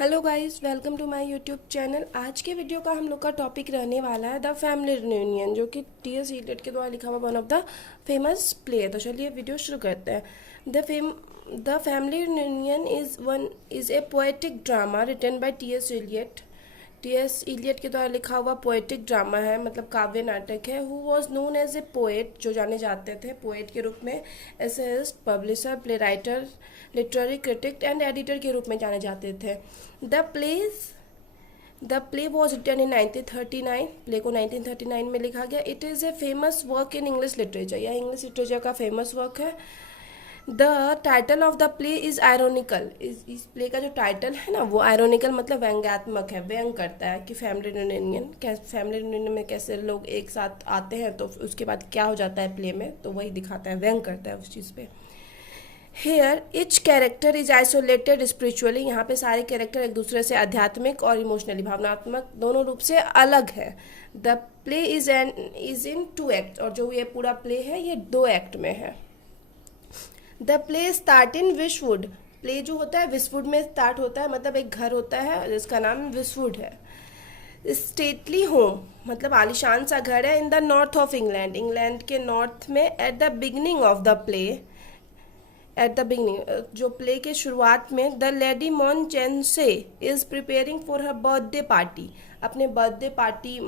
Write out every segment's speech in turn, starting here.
Hello guys, welcome to my YouTube channel. आज के video का हम लोग का टॉपिक रहने वाला है द फैमिली रियूनियन, जो कि टी.एस. इलियट के द्वारा लिखा हुआ one of the famous play है। तो चलिए वीडियो शुरू करते हैं। The family reunion is a poetic drama written by T S. Eliot. T S. Eliot के द्वारा लिखा हुआ पोएटिक ड्रामा है, मतलब काव्य नाटक है। Who was known as a poet, जो जाने जाते थे पोएट के रूप में, essayist, publisher, play writer, literary critic and editor के रूप में जाने जाते थे। The play was written in 1939। Play को 1939 में लिखा गया। It is a famous work in English literature. यह इंग्लिश लिटरेचर का फेमस वर्क है। The title of the play is ironical. इस प्ले का जो टाइटल है ना, वो आयरोनिकल मतलब व्यंग्यात्मक है, व्यंग करता है कि फैमिली रियूनियन में कैसे लोग एक साथ आते हैं, तो उसके बाद क्या हो जाता है प्ले में, तो वही दिखाता है, व्यंग करता है उस चीज़ पे। Here each character is isolated spiritually. यहाँ पे सारे कैरेक्टर एक दूसरे से आध्यात्मिक और इमोशनली, भावनात्मक दोनों रूप से अलग है। The play is in 2 act, और जो ये पूरा प्ले है ये 2 एक्ट में है। The play start in Wishwood. Play जो होता है विशवुड में स्टार्ट होता है, मतलब एक घर होता है जिसका नाम विशवुड है। स्टेटली होम मतलब आलिशान सा घर है in the north of England. England के नॉर्थ में at the beginning of the play, जो प्ले के शुरुआत में, the lady Monchensey is preparing for her birthday party. अपने बर्थडे पार्टी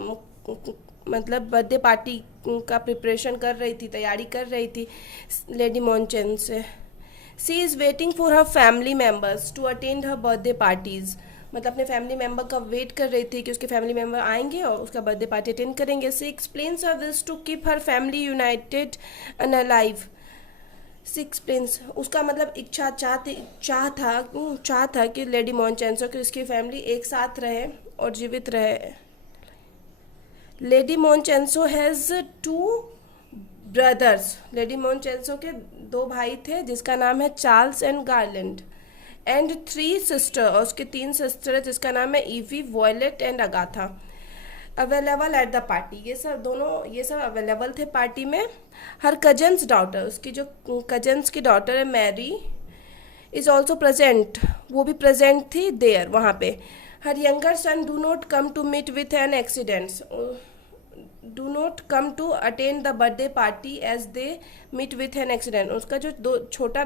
मतलब बर्थडे पार्टी का प्रिपरेशन कर रही थी, तैयारी कर रही थी lady Monchensey. She is waiting for her family members to attend her birthday parties. मतलब अपने फैमिली मेम्बर का वेट कर रही थी कि उसके फैमिली मेम्बर आएंगे और उसका बर्थडे पार्टी अटेंड करेंगे। She explains her wish to keep her family united and alive. Sixpence उसका मतलब चाह था कि लेडी मॉन्चेंसो की उसकी फैमिली एक साथ रहे और जीवित रहे। Lady Monchensey has 2 brothers. Lady Monchensey के 2 भाई थे, जिसका नाम है Charles and Garland, and 3 sister, और उसके 3 सिस्टर है, जिसका नाम है Ivy, Violet and Agatha. Available at the party, ये सब अवेलेबल थे पार्टी में। हर कजन्स डॉटर, उसकी जो कजन्स की डॉटर है मैरी, इज ऑल्सो प्रेजेंट, वो भी प्रेजेंट थी देयर, वहाँ पे। Her younger son do not come to meet with an accidents, do not come to attend the birthday party as they meet with an accident. उसका जो 2 छोटा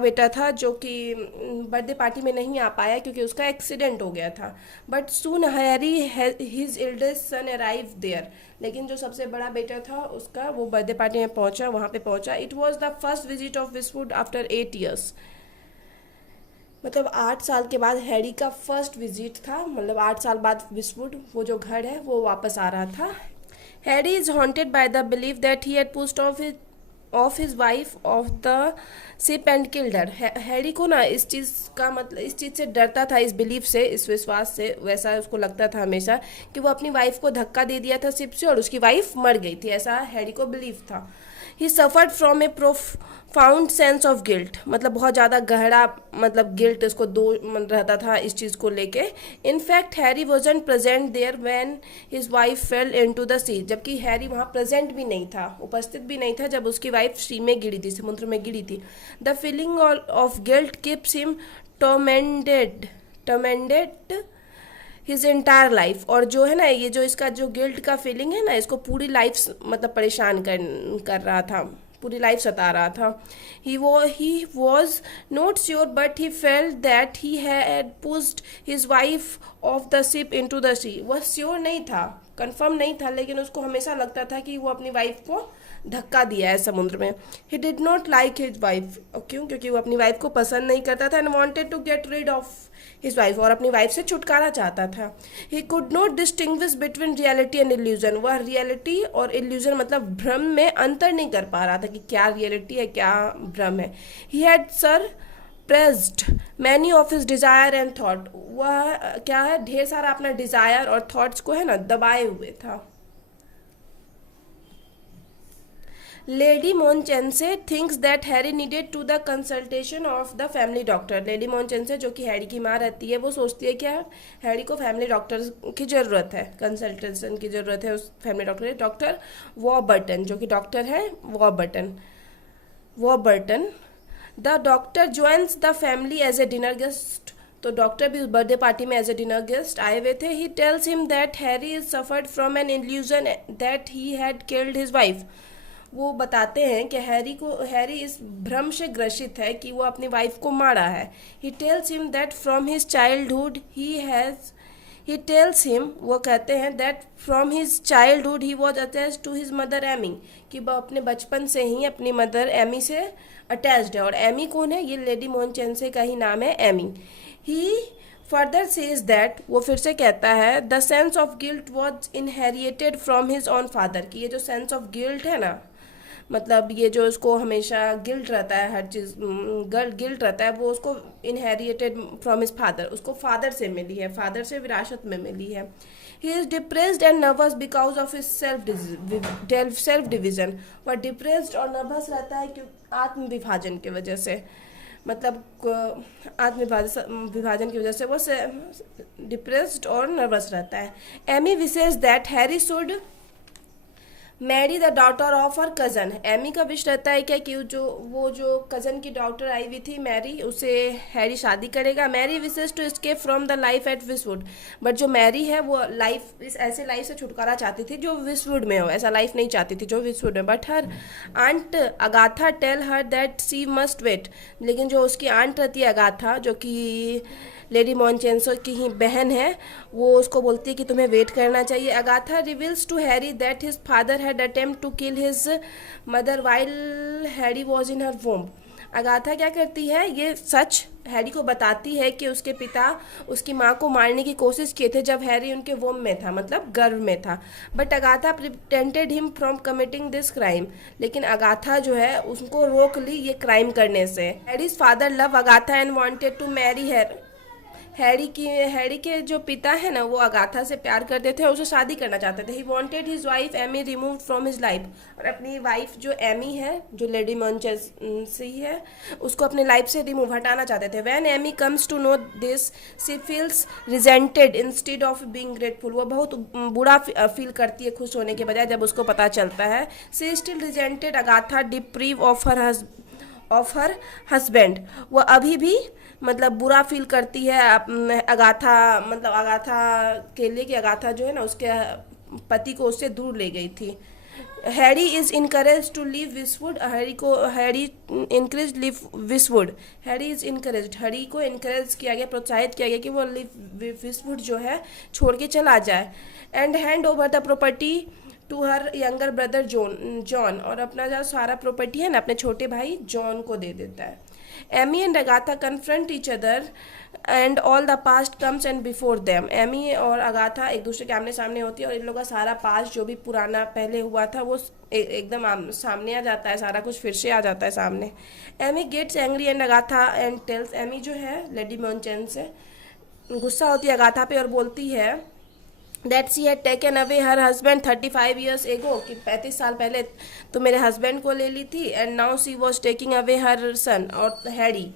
बेटा था जो कि बर्थडे पार्टी में नहीं आ पाया क्योंकि उसका एक्सीडेंट हो गया था। But soon Harry his eldest son arrive there. लेकिन जो सबसे बड़ा बेटा था उसका, वो बर्थडे पार्टी में वहाँ पे पहुंचा। It was the first visit of Wishwood after 8 years. मतलब 8 साल के बाद हैरी का फर्स्ट विजिट था, मतलब 8 साल बाद विशवुड, वो जो घर है, वो वापस आ रहा था। Harry is haunted by the believe that he had pushed of his wife off the ship and killed her. Harry को ना इस चीज़ से डरता था, इस बिलीफ से, इस विश्वास से, वैसा उसको लगता था हमेशा कि वो अपनी वाइफ को धक्का दे दिया था शिप से और उसकी वाइफ मर गई थी, ऐसा हैरी को बिलीव था। ही suffered from A profound sense of guilt, मतलब बहुत ज़्यादा गहरा मतलब गिल्ट उसको रहता था इस चीज़ को लेके। In fact Harry wasn't present there when his wife fell into the sea, जबकि हैरी वहाँ प्रेजेंट भी नहीं था, उपस्थित भी नहीं था जब उसकी वाइफ सी में गिरी थी, समुद्र में गिरी थी। The feeling of guilt keeps him tormented his entire life. और जो है ना, ये जो इसका जो गिल्ट का फीलिंग है ना, इसको पूरी लाइफ मतलब परेशान कर रहा था, पूरी लाइफ सता रहा था। He was not sure but he felt that he had pushed his wife off the ship into the sea. वह श्योर नहीं था, कंफर्म नहीं था, लेकिन उसको हमेशा लगता था कि वो अपनी वाइफ को धक्का दिया है समुद्र में। He did not like his wife, क्योंकि वो अपनी वाइफ को पसंद नहीं करता था, and wanted to get rid of his wife, और अपनी वाइफ से छुटकारा चाहता था। He could not distinguish between reality and illusion. वह रियलिटी और इल्यूजन मतलब भ्रम में अंतर नहीं कर पा रहा था कि क्या रियलिटी है क्या भ्रम है। He had pressed many of his desire and thought. वह क्या है, ढेर सारा अपना डिजायर और थॉट्स को है ना दबाए हुए था। Lady Monchensey thinks that Harry needed to the consultation of the family doctor. Lady Monchensey, जो कि हैरी की माँ रहती है, वो सोचती है कि हैरी को फैमिली डॉक्टर की ज़रूरत है, कंसल्टेशन की ज़रूरत है उस फैमिली डॉक्टर वॉरबर्टन, जो कि डॉक्टर है Warburton. The doctor joins the family as a dinner guest. तो डॉक्टर भी उस बर्थडे पार्टी में एज ए डिनर गेस्ट आए हुए थे। He tells him that Harry is suffered from an illusion that he had killed his wife. वो बताते हैं कि हैरी इस भ्रम से ग्रसित है कि वो अपनी वाइफ को मारा है। He tells him that from his childhood he tells him, वो कहते हैं that from his childhood he was attach to his mother Amy, कि वह अपने बचपन से ही अपनी मदर एमी से अटैच्ड है। और एमी कौन है? ये लेडी मोनचेंसे का ही नाम है, Amy. He further says that, वो फिर से कहता है, the sense of guilt was inherited from his own father, कि ये जो सेंस ऑफ गिल्ट है ना, मतलब ये जो उसको हमेशा गिल्ट रहता है, हर चीज़ गिल्ट रहता है, वो उसको इनहेरिटेड फ्रॉम हिज फादर, उसको फादर से मिली है, फादर से विरासत में मिली है। He is depressed and nervous because of his self division. वह डिप्रेस्ड और नर्वस रहता है क्योंकि आत्मविभाजन की वजह से, मतलब आत्मविभाजन की वजह से वो डिप्रेस्ड और नर्वस रहता है। Amy wishes that Harry should marry the daughter of her cousin. Amy का विश रहता है क्या कि जो कज़न की डॉटर आई हुई थी मैरी, उसे हैरी शादी करेगा। Mary wishes to escape from the life at Wishwood, but जो मैरी है वो इस ऐसे लाइफ से छुटकारा चाहती थी जो विस्टवुड में हो, ऐसा लाइफ नहीं चाहती थी जो विस्टवुड में। But her aunt Agatha tell her that she must wait, लेकिन जो उसकी आंट रहती है अगाथा, जो कि लेडी मोनचेंसो की ही बहन है, वो उसको बोलती है कि तुम्हें वेट करना चाहिए। Agatha reveals to Harry that his father had attempt to kill his mother while Harry was in her womb. Agatha क्या करती है, ये सच हैरी को बताती है कि उसके पिता उसकी माँ को मारने की कोशिश किए थे जब हैरी उनके वोम में था, मतलब गर्भ में था। But Agatha prevented him from committing this crime, लेकिन अगाथा जो है उसको रोक ली ये क्राइम करने से। Harry's father love Agatha and wanted to marry her. Harry के जो पिता है ना, वो अगाथा से प्यार करते थे और उसे शादी करना चाहते थे। He wanted his wife Amy removed from his life, और अपनी वाइफ जो एमी है, जो लेडी मोनचेंसी है, उसको अपने लाइफ से हटाना चाहते थे। When Amy comes to know this she feels resented instead of being grateful. वो बहुत बुरा फील करती है खुश होने के बजाय जब उसको पता चलता है। She still resented Agatha deprive of her husband. वो अभी भी मतलब बुरा फील करती है अगाथा के लिए कि अगाथा जो है ना उसके पति को उससे दूर ले गई थी। Harry is encourage to leave Wishwood. Harry encourage leave Wishwood. Harry को इनकरेज किया गया, प्रोत्साहित किया गया कि वो विस्टवुड जो है छोड़ के चला जाए। And hand over the property to her younger brother John, और अपना जो सारा प्रॉपर्टी है ना अपने छोटे भाई जॉन को दे देता है। Amy and Agatha confront each other and all the past comes and before them. Amy और अगाथा एक दूसरे के आमने सामने होती है और इन लोगों का सारा पास्ट जो भी पुराना पहले हुआ था वो एकदम सामने आ जाता है, सारा कुछ फिर से आ जाता है सामने। Amy gets angry and Agatha and tells. Amy जो है लेडी मोनचेंसे गुस्सा होती है अगाथा पे और बोलती है that she had taken away her husband 35 years ago, कि 35 साल पहले तो मेरे हस्बैंड को ले ली थी। And now she was taking away her son और हैरी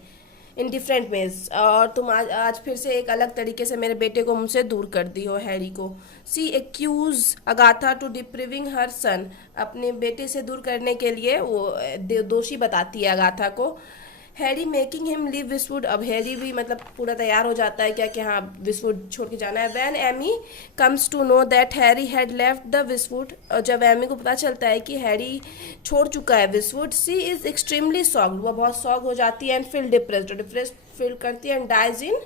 इन डिफरेंट वेज, और तुम आज फिर से एक अलग तरीके से मेरे बेटे को मुझसे दूर कर दी हो, हैरी को। शी एक्यूज अगाथा टू डिप्रीविंग हर सन। अपने बेटे से दूर करने के लिए वो दोषी बताती है अगाथा को। Harry making him leave Wishwood. अब हैरी भी मतलब पूरा तैयार हो जाता है क्या कि हाँ विस्टवुड छोड़ के जाना है। When Amy comes to know that Harry had left the Wishwood, और जब एमी को पता चलता है कि हैरी छोड़ चुका है विस्टवुड, सी इज एक्सट्रीमली शॉक्ड। वो बहुत शॉक हो जाती है एंड फील डिप्रेस्ड फील करती है एंड डाइज इन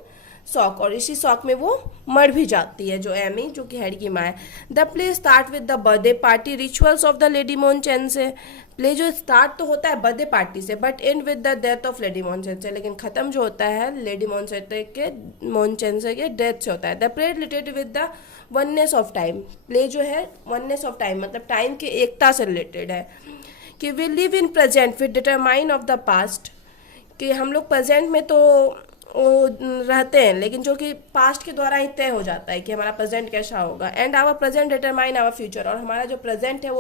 शॉक, और इसी शॉक में वो मर भी जाती है जो एमी, जो कि हैरी की माँ है। The play start with the birthday party rituals of the lady Monchensey. Play जो स्टार्ट तो होता है बर्थडे पार्टी से, but end with the death of lady Monchensey, लेकिन खत्म जो होता है लेडी मोनचेंसे के डेथ से होता है। The play related with the oneness of time. Play जो है वननेस ऑफ टाइम मतलब टाइम की एकता से रिलेटेड है, कि we live in present with determine of the past, कि हम लोग प्रेजेंट में तो रहते हैं लेकिन जो कि पास्ट के द्वारा ही तय हो जाता है कि हमारा प्रेजेंट कैसा होगा। And our present determine our future, और हमारा जो प्रेजेंट है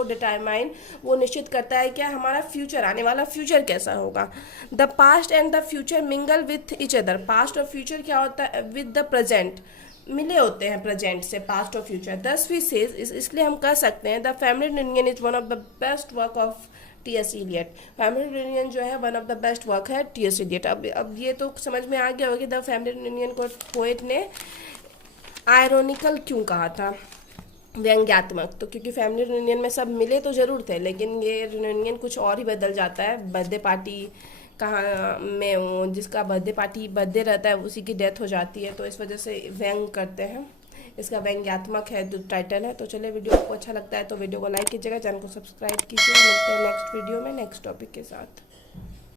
वो निश्चित करता है क्या हमारा फ्यूचर, आने वाला फ्यूचर कैसा होगा। The past and the future mingle with each other. Past और फ्यूचर क्या होता है, विद द प्रेजेंट मिले होते हैं प्रेजेंट से, पास्ट और फ्यूचर। दस वी सेज, इसलिए हम कह सकते हैं the family reunion is one of the best work of T S. Eliot. Family reunion जो है one of the best work है टी.एस. इलियट। अब ये तो समझ में आ गया होगा कि द फैमिली रियूनियन को पोएट ने आयरोनिकल क्यों कहा था, व्यंग्यात्मक। तो क्योंकि फैमिली रियूनियन में सब मिले तो ज़रूर थे, लेकिन ये रियूनियन कुछ और ही बदल जाता है। बर्थडे पार्टी कहाँ में जिसका बर्थडे रहता है उसी की डेथ हो जाती है, तो इस वजह से व्यंग करते हैं। इसका व्यंग्यात्मक है जो टाइटल है। तो चलिए, वीडियो आपको अच्छा लगता है तो वीडियो को लाइक कीजिएगा, चैनल को सब्सक्राइब कीजिए। मिलते हैं नेक्स्ट वीडियो में नेक्स्ट टॉपिक के साथ।